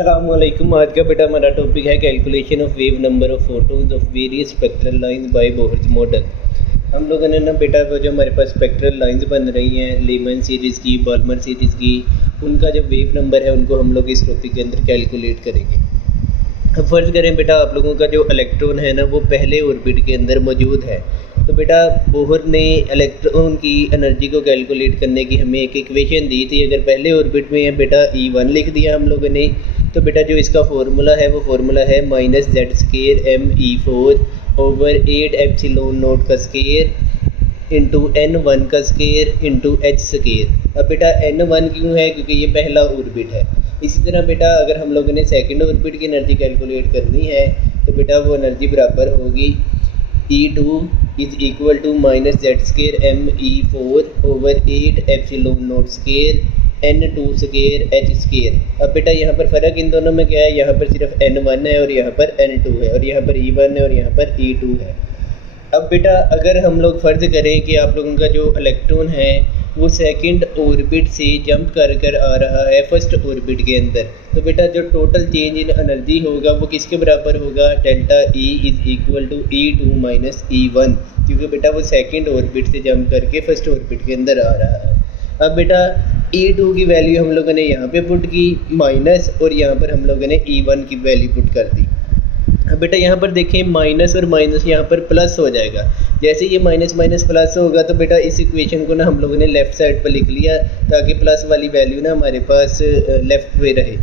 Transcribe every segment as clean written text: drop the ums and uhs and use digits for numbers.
अस्सलामुअलैकुम। आज का बेटा हमारा टॉपिक है calculation of wave number of photons of various spectral lines by Bohr's model. हम लोगों ने ना बेटा वो जो हमारे पास स्पेक्ट्रल लाइंस बन रही हैं लीमन सीरीज़ की, बाल्मर सीरीज़ की, उनका जब वेव नंबर है उनको हम लोग इस टॉपिक के अंदर कैलकुलेट करेंगे। अब फ़र्ज़ करें बेटा आप लोगों का जो इलेक्ट्रॉन है ना वो पहले ऑर्बिट के अंदर मौजूद है। तो बेटा बोहर ने इलेक्ट्रॉन की एनर्जी को कैलकुलेट करने की हमें एक इक्वेशन दी थी। अगर पहले ऑर्बिट में है बेटा E1 लिख दिया हम लोगों ने, तो बेटा जो इसका फार्मूला है वो फार्मूला है -z² m e4/8 का स्केयर इंटू n1 का स्केयर इंटू h स्केयर। अब बेटा n1 क्यों है? क्योंकि ये पहला ऑर्बिट है। इसी तरह बेटा अगर हम लोगों ने सेकंड ऑर्बिट की एनर्जी कैलकुलेट करनी है तो बेटा वो एनर्जी बराबर होगी E2 is equal to -z² m e4/8 square n2 square h square. अब बेटा यहाँ पर फ़र्क इन दोनों में क्या है? यहाँ पर सिर्फ n1 है और यहाँ पर n2 है, और यहाँ पर E1 है और यहाँ पर E2 है। अब बेटा अगर हम लोग फ़र्ज़ करें कि आप लोगों का जो इलेक्ट्रॉन है वो सेकंड ऑर्बिट से जंप कर आ रहा है फर्स्ट ऑर्बिट के अंदर, तो बेटा जो टोटल चेंज इन एनर्जी होगा वो किसके बराबर होगा? Delta E is equal to E2 minus E1, क्योंकि बेटा वो सेकंड ऑर्बिट से जंप करके फर्स्ट ऑर्बिट के अंदर आ रहा है। अब बेटा E2 की वैल्यू हम लोगों ने यहाँ पे पुट की माइनस, और यहाँ पर हम लोगों ने E1 की वैल्यू पुट कर दी। अब बेटा यहाँ पर देखें माइनस और माइनस यहाँ पर प्लस हो जाएगा। जैसे ये माइनस माइनस प्लस होगा तो बेटा इस इक्वेशन को ना हम लोगों ने लेफ़्ट साइड पर लिख लिया ताकि प्लस वाली वैल्यू ना हमारे पास लेफ़्ट पे रहे,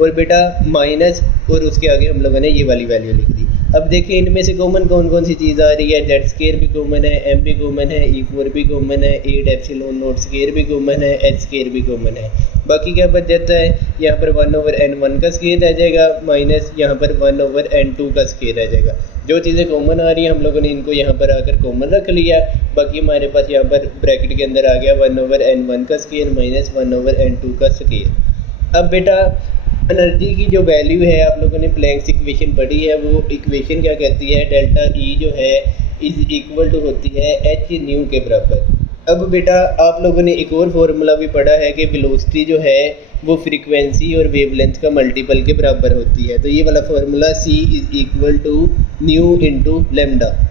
और बेटा माइनस और उसके आगे हम लोगों ने ये वाली वैल्यू लिख दी। अब देखिए इनमें से कॉमन कौन कौन सी चीज़ आ रही है? जेड स्केयर भी कॉमन है, एम भी कॉमन है, E4 भी कॉमन है, 8 एप्सिलॉन नॉट स्केयर भी कॉमन है, एच स्केयर भी कॉमन है। बाकी क्या बच जाता है? यहाँ पर 1/n1 का स्केयर रह जाएगा माइनस यहाँ पर 1/n2 का स्केयर रह जाएगा। जो चीज़ें कॉमन आ रही हैं हम लोगों ने इनको यहाँ पर आकर कॉमन रख लिया। बाकी हमारे पास यहाँ पर ब्रैकेट के अंदर आ गया 1/n1 का स्केयर माइनस 1/n2 का स्केयर। अब बेटा एनर्जी की जो वैल्यू है आप लोगों ने प्लैंक्स इक्वेशन पढ़ी है, वो इक्वेशन क्या कहती है? डेल्टा E जो है इज़ इक्वल टू होती है h न्यू के बराबर। अब बेटा आप लोगों ने एक और फार्मूला भी पढ़ा है कि वेलोसिटी जो है वो फ्रीक्वेंसी और वेवलेंथ का मल्टीपल के बराबर होती है। तो ये वाला formula C is equal to nu into lambda.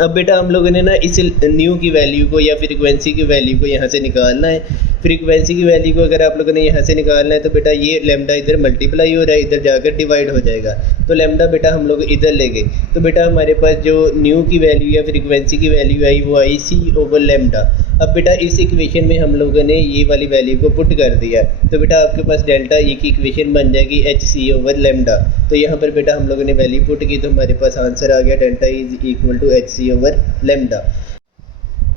अब बेटा हम लोगों ने ना इस न्यू की वैल्यू को या फ्रीक्वेंसी की वैल्यू को यहाँ से निकालना है। फ्रीक्वेंसी की वैल्यू को अगर आप लोगों ने यहाँ से निकालना है तो बेटा ये लेमडा इधर मल्टीप्लाई हो रहा है, इधर जाकर डिवाइड हो जाएगा, तो लेमडा बेटा हम लोग इधर ले गए। तो बेटा हमारे पास जो न्यू की वैल्यू या फ्रीक्वेंसी की वैल्यू आई वो आई C/लेमडा। अब बेटा इस इक्वेशन में हम लोगों ने ये वाली वैल्यू को पुट कर दिया, तो बेटा आपके पास डेल्टा E की इक्वेशन बन जाएगी HC/लेमडा। तो यहाँ पर बेटा हम लोगों ने वैल्यू पुट की तो हमारे पास आंसर आ गया delta E is equal to HC/लेमडा।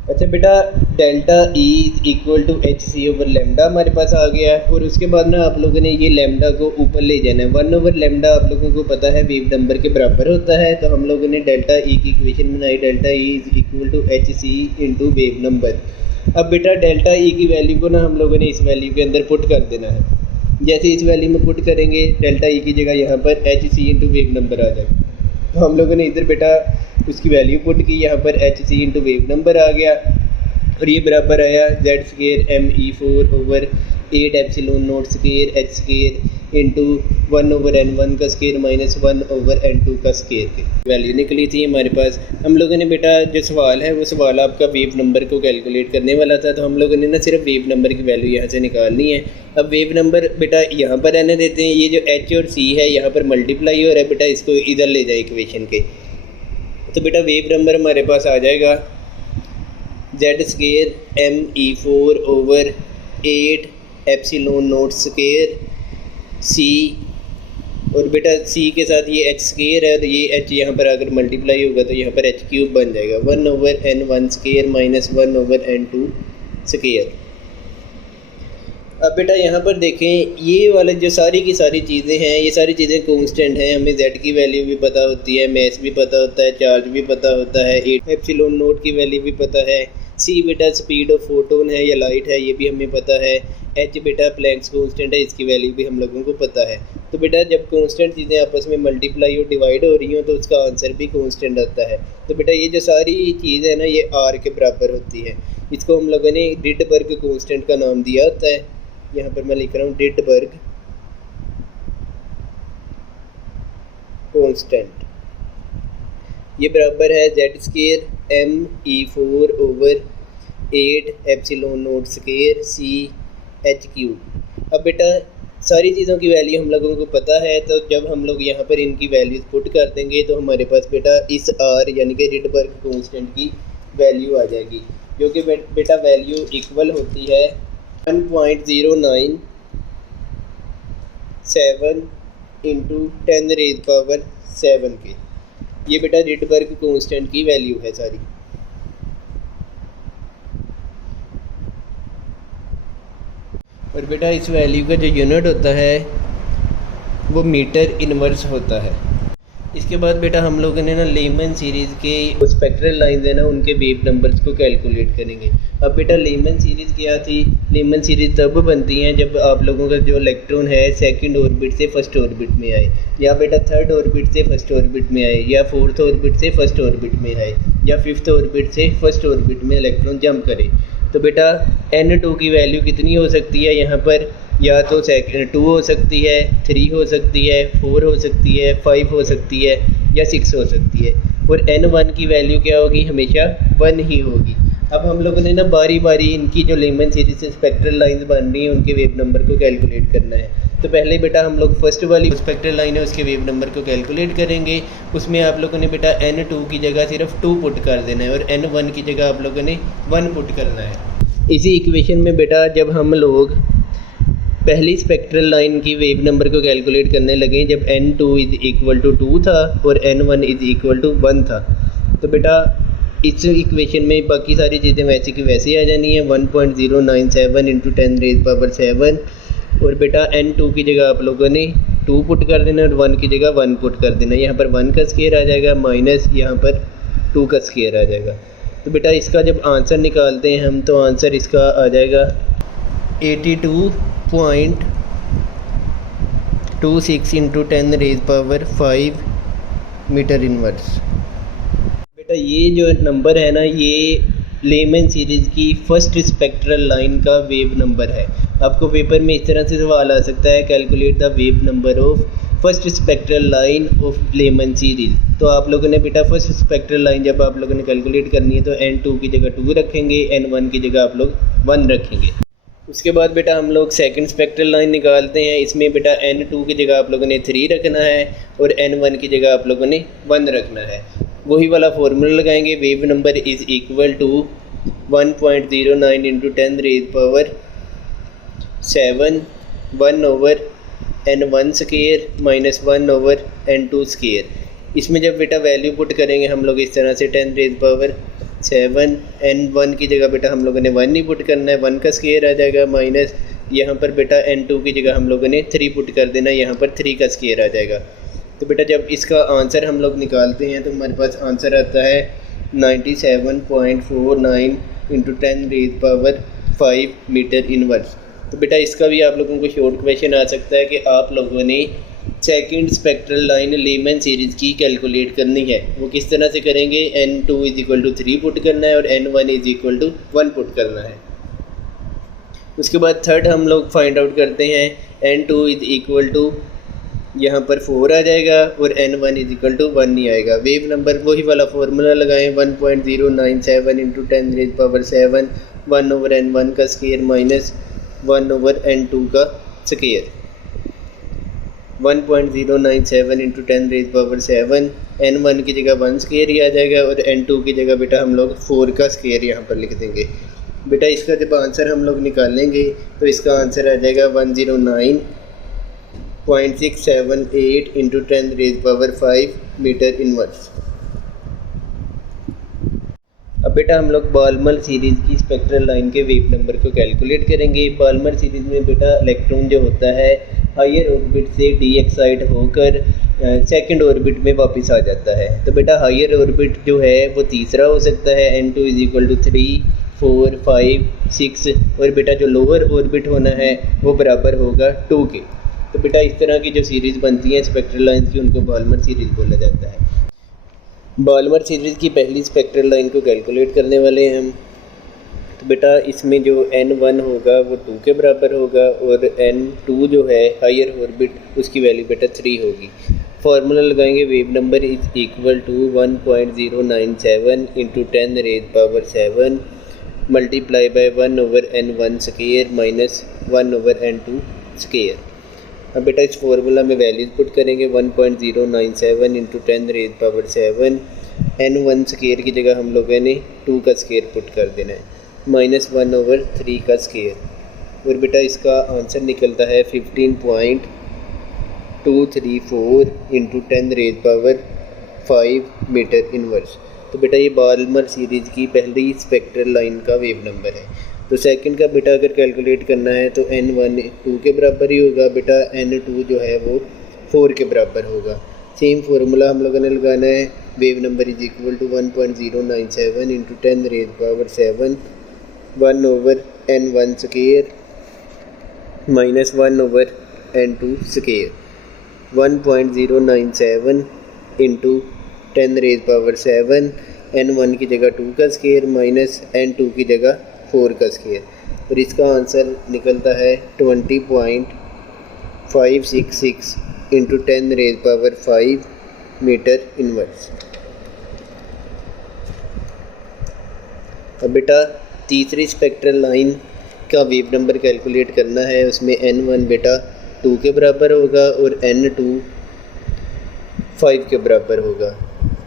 अच्छा बेटा delta E is equal to HC/लेमडा हमारे पास आ गया है, और उसके बाद ना आप लोगों ने ये लेमडा को ऊपर ले जाना है। 1/लेमडा आप लोगों को पता है वेव नंबर के बराबर होता है, तो हम लोगों ने डेल्टा E की इक्वेशन बनाई, delta E is equal to HC into wave number. अब बेटा डेल्टा E की वैल्यू को ना हम लोगों ने इस वैल्यू के अंदर पुट कर देना है। जैसे इस वैल्यू में पुट करेंगे डेल्टा E की जगह यहाँ पर HC इंटू वेव नंबर आ जाएगा। तो हम लोगों ने इधर बेटा उसकी वैल्यू पुट की, यहाँ पर HC इंटू वेव नंबर आ गया, और ये बराबर आया Z² m e4/8 epsilon not square h square into 1/n1 का स्केयर माइनस 1/n2 का स्केयर की वैल्यू निकली थी हमारे पास। हम लोगों ने बेटा जो सवाल है वो सवाल आपका वेव नंबर को कैलकुलेट करने वाला था, तो हम लोगों ने ना सिर्फ वेव नंबर की वैल्यू यहाँ से निकालनी है। अब वेव नंबर बेटा यहाँ पर रहने देते हैं, ये जो H और C है यहाँ पर मल्टीप्लाई हो रहा है, बेटा इसको इधर ले जाए इक्वेशन के, तो बेटा वेव नंबर हमारे पास आ जाएगा Z² m e4/8 epsilon not square C, और बेटा C के साथ ये h स्केयर है, तो ये h यहाँ पर अगर मल्टीप्लाई होगा तो यहाँ पर h³ बन जाएगा 1/n1 square minus 1/n2 square. अब बेटा यहाँ पर देखें ये वाले जो सारी की सारी चीज़ें हैं ये सारी चीज़ें कांस्टेंट हैं। हमें z की वैल्यू भी पता होती है, मैस भी पता होता है, चार्ज भी पता होता है, 8 एप्सिलॉन नॉट की वैल्यू भी पता है, C बेटा स्पीड ऑफ फोटोन है या लाइट है ये भी हमें पता है, H बेटा प्लैंक्स कांस्टेंट है इसकी वैल्यू भी हम लोगों को पता है। तो बेटा जब कांस्टेंट चीज़ें आपस में मल्टीप्लाई और डिवाइड हो रही हो तो उसका आंसर भी कांस्टेंट आता है। तो बेटा ये जो सारी चीज़ है ना ये R के बराबर होती है। इसको हम लोगों ने रिडबर्ग कांस्टेंट का नाम दिया होता है। यहाँ पर मैं लिख रहा हूँ रिडबर्ग, और इसको हम लोगों ने कांस्टेंट, ये बराबर है z²m/8 अब बेटा सारी चीज़ों की वैल्यू हम लोगों को पता है, तो जब हम लोग यहाँ पर इनकी वैल्यूज़ पुट कर देंगे तो हमारे पास बेटा इस r यानी कि रिडबर्ग कांस्टेंट की वैल्यू आ जाएगी, जो कि बेटा वैल्यू इक्वल होती है 1.097 इंटू 10⁻⁷ के। ये बेटा रिडबर्ग कांस्टेंट की वैल्यू है सारी। और बेटा इस वैल्यू का जो यूनिट होता है वो मीटर इनवर्स होता है। इसके बाद बेटा हम लोगों ने ना लेमन सीरीज़ के स्पेक्ट्रल लाइंस है ना, उनके वेव नंबर्स को कैलकुलेट करेंगे। अब बेटा लेमन सीरीज़ क्या थी? लेमन सीरीज़ तब बनती हैं जब आप लोगों का जो इलेक्ट्रॉन है सेकंड ऑर्बिट से फर्स्ट ऑर्बिट में आए, या बेटा थर्ड ऑर्बिट से फर्स्ट ऑर्बिट में आए, या फोर्थ ऑर्बिट से फर्स्ट ऑर्बिट में आए, या फिफ्थ ऑर्बिट से फर्स्ट ऑर्बिट में इलेक्ट्रॉन जंप करे। तो बेटा n2 की वैल्यू कितनी हो सकती है यहाँ पर? या तो 2 हो सकती है, 3 हो सकती है, 4 हो सकती है, 5 हो सकती है, या 6 हो सकती है। और n1 की वैल्यू क्या होगी? हमेशा 1 ही होगी। अब हम लोगों ने ना बारी बारी इनकी जो लेमन सीरीज से स्पेक्ट्रल लाइंस बन रही हैं उनके वेव नंबर को कैलकुलेट करना है। तो पहले बेटा हम लोग फर्स्ट वाली स्पेक्ट्रल लाइन है उसके वेव नंबर को कैलकुलेट करेंगे। उसमें आप लोगों ने बेटा n2 की जगह सिर्फ 2 पुट कर देना है और n1 की जगह आप लोगों ने 1 पुट करना है। इसी इक्वेशन में बेटा जब हम लोग पहली स्पेक्ट्रल लाइन की वेव नंबर को कैलकुलेट करने लगे, जब n2 = 2 था और n1 = 1 था, तो बेटा इस इक्वेशन में बाकी सारी चीज़ें वैसे की वैसे आ जानी है। 1.097 इंटू 10⁻⁷ और बेटा n2 की जगह आप लोगों ने 2 पुट कर देना और 1 की जगह 1 पुट कर देना। यहाँ पर 1 का स्क्वायर आ जाएगा माइनस यहाँ पर 2 का स्क्वायर आ जाएगा। तो बेटा इसका जब आंसर निकालते हैं हम, तो आंसर इसका आ जाएगा 82.26 इंटू 10⁻⁵ मीटर इनवर्स। बेटा ये जो नंबर है ना, ये लेमन सीरीज़ की फर्स्ट स्पेक्ट्रल लाइन का वेव नंबर है। आपको पेपर में इस तरह से सवाल आ सकता है, calculate the wave number of first spectral line of lemon series. तो आप लोगों ने बेटा फर्स्ट स्पेक्ट्रल लाइन जब आप लोगों ने कैलकुलेट करनी है तो n2 की जगह 2 रखेंगे, n1 की जगह आप लोग 1 रखेंगे। उसके बाद बेटा हम लोग सेकंड स्पेक्ट्रल लाइन निकालते हैं। इसमें बेटा n2 की जगह आप लोगों ने 3 रखना है और n1 की जगह आप लोगों ने 1 रखना है। वही वाला फॉर्मूला लगाएंगे, wave number is equal to 1.09 into 10⁻⁷ 1/n1 square minus 1/n2 square. इसमें जब बेटा वैल्यू पुट करेंगे हम लोग इस तरह से 10⁻⁷ n1 की जगह बेटा हम लोगों ने 1 ही पुट करना है, 1 का स्क्वायर आ जाएगा माइनस यहाँ पर बेटा n2 की जगह हम लोगों ने 3 पुट कर देना, यहाँ पर 3 का स्क्वायर आ जाएगा। तो बेटा जब इसका आंसर हम लोग निकालते हैं तो हमारे पास आंसर आता है 97.49 इंटू 10⁻⁵ मीटर इनवर्स। तो बेटा इसका भी आप लोगों को शॉर्ट क्वेश्चन आ सकता है कि आप लोगों ने second spectral line lemon series की कैलकुलेट करनी है। वो किस तरह से करेंगे? n2 = 3 पुट करना है और n1 = 1 पुट करना है। उसके बाद थर्ड हम लोग फाइंड आउट करते हैं, n2 = यहाँ पर 4 आ जाएगा और n1 = 1 नहीं आएगा। वेव नंबर वही वाला फॉर्मूला लगाएं, 1.097 इंटू 10⁻⁷ 1/n1 का स्क्वायर माइनस 1/n2 का स्क्वायर। 1.097 इंटू 10⁻⁷ n1 की जगह 1 स्क्वायर ही आ जाएगा और n2 की जगह बेटा हम लोग 4 का स्क्वायर यहाँ पर लिख देंगे। बेटा इसका जब आंसर हम लोग निकालेंगे तो इसका आंसर आ जाएगा 109.678 इंटू 10⁻⁵ मीटर इनवर्स। अब बेटा हम लोग बाल्मर सीरीज़ की स्पेक्ट्रल लाइन के वेव नंबर को कैलकुलेट करेंगे। बाल्मर सीरीज़ में बेटा इलेक्ट्रॉन जो होता है हायर ऑर्बिट से डी एक्साइट होकर सेकंड ऑर्बिट में वापस आ जाता है। तो बेटा हायर ऑर्बिट जो है वो तीसरा हो सकता है, n2 = 3, 4, 5, 6 और बेटा जो लोअर ऑर्बिट होना है वो बराबर होगा 2 के। तो बेटा इस तरह की जो सीरीज़ बनती है स्पेक्ट्रल लाइन्स की उनको बाल्मर सीरीज़ बोला जाता है। बाल्मर सीरीज़ की पहली स्पेक्ट्रल लाइन को कैलकुलेट करने वाले हैं हम। तो बेटा इसमें जो n1 होगा वो 2 के बराबर होगा और n2 जो है हायर ऑर्बिट उसकी वैल्यू बेटा 3 होगी। फार्मूला लगाएंगे, wave number is equal to 1.097 into 10⁻⁷ multiply by 1/n1 square minus 1/n2 square. अब बेटा इस फार्मूला में वैल्यूज पुट करेंगे, 1.097 इंटू 10⁻⁷ n1 स्क्वायर की जगह हम लोगों ने 2 का स्क्वायर पुट कर देना है, माइनस 1/3 का स्क्वायर, और बेटा इसका आंसर निकलता है 15.234 इंटू 10⁵ मीटर इनवर्स। तो बेटा ये बाल्मर सीरीज़ की पहली स्पेक्ट्रल लाइन का वेव नंबर है। तो सेकंड का बेटा अगर कैलकुलेट करना है तो n1 2 के बराबर ही होगा, बेटा n2 जो है वो 4 के बराबर होगा। सेम फार्मूला हम लोगों ने लगाना है, wave number is equal to 1.097 into 10⁻⁷ 1/n1 square minus 1/n2 square. 1.097 into 10⁻⁷ n1 की जगह 2 का स्क्वायर माइनस n2 की जगह 4 का स्क्वायर, और इसका आंसर निकलता है 20.566 इंटू 10⁵ मीटर इनवर्स। अब बेटा तीसरी स्पेक्ट्रल लाइन का वेव नंबर कैलकुलेट करना है, उसमें n1 बेटा 2 के बराबर होगा और n2 5 के बराबर होगा।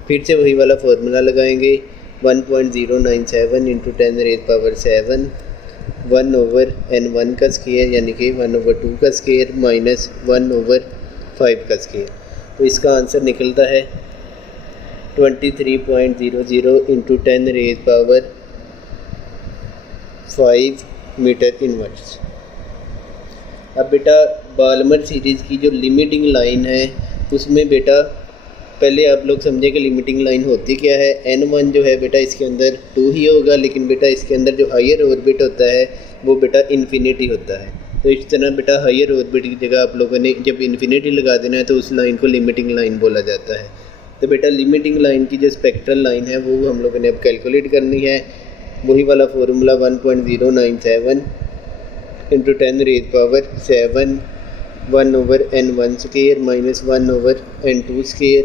फिर से वही वाला फार्मूला लगाएंगे, 1.097 इंटू 10⁻⁷ 1/n1 का स्क्वायर यानी कि 1/2 का स्क्वायर माइनस 1/5 का स्क्वायर। तो इसका आंसर निकलता है 23.00 इंटू 10⁵ मीटर इनवर्स। अब बेटा बाल्मर सीरीज़ की जो लिमिटिंग लाइन है उसमें बेटा पहले आप लोग समझे कि लिमिटिंग लाइन होती क्या है। n1 जो है बेटा इसके अंदर 2 ही होगा, लेकिन बेटा इसके अंदर जो हायर ऑर्बिट होता है वो बेटा इन्फिनिटी होता है। तो इस तरह बेटा हायर ऑर्बिट की जगह आप लोगों ने जब इन्फिनिटी लगा देना है तो उस लाइन को लिमिटिंग लाइन बोला जाता है। तो बेटा लिमिटिंग लाइन की जो स्पेक्ट्रल लाइन है वो हम लोगों ने अब कैलकुलेट करनी है। वही वाला formula 1.097 into 10⁻⁷ 1/n1 square minus 1/n2 square.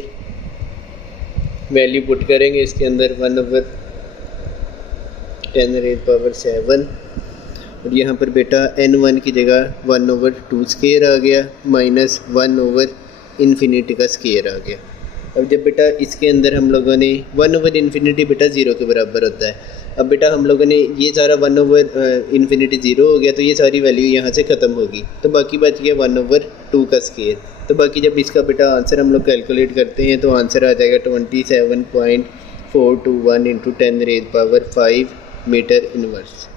Value put करेंगे इसके अंदर 1/10⁻⁷, और यहाँ पर बेटा n1 की जगह 1/2 स्क्वायर आ गया माइनस 1/∞ का स्क्वायर आ गया। अब जब बेटा इसके अंदर हम लोगों ने 1/∞ बेटा 0 के बराबर होता है। अब बेटा हम लोगों ने ये सारा 1/∞ 0 हो गया तो ये सारी वैल्यू यहाँ से ख़त्म होगी, तो बाकी बच गया 1/2 का स्क्वायर। तो बाकी जब इसका बेटा आंसर हम लोग कैलकुलेट करते हैं तो आंसर आ जाएगा 27.421 इंटू 10⁵ मीटर इनवर्स।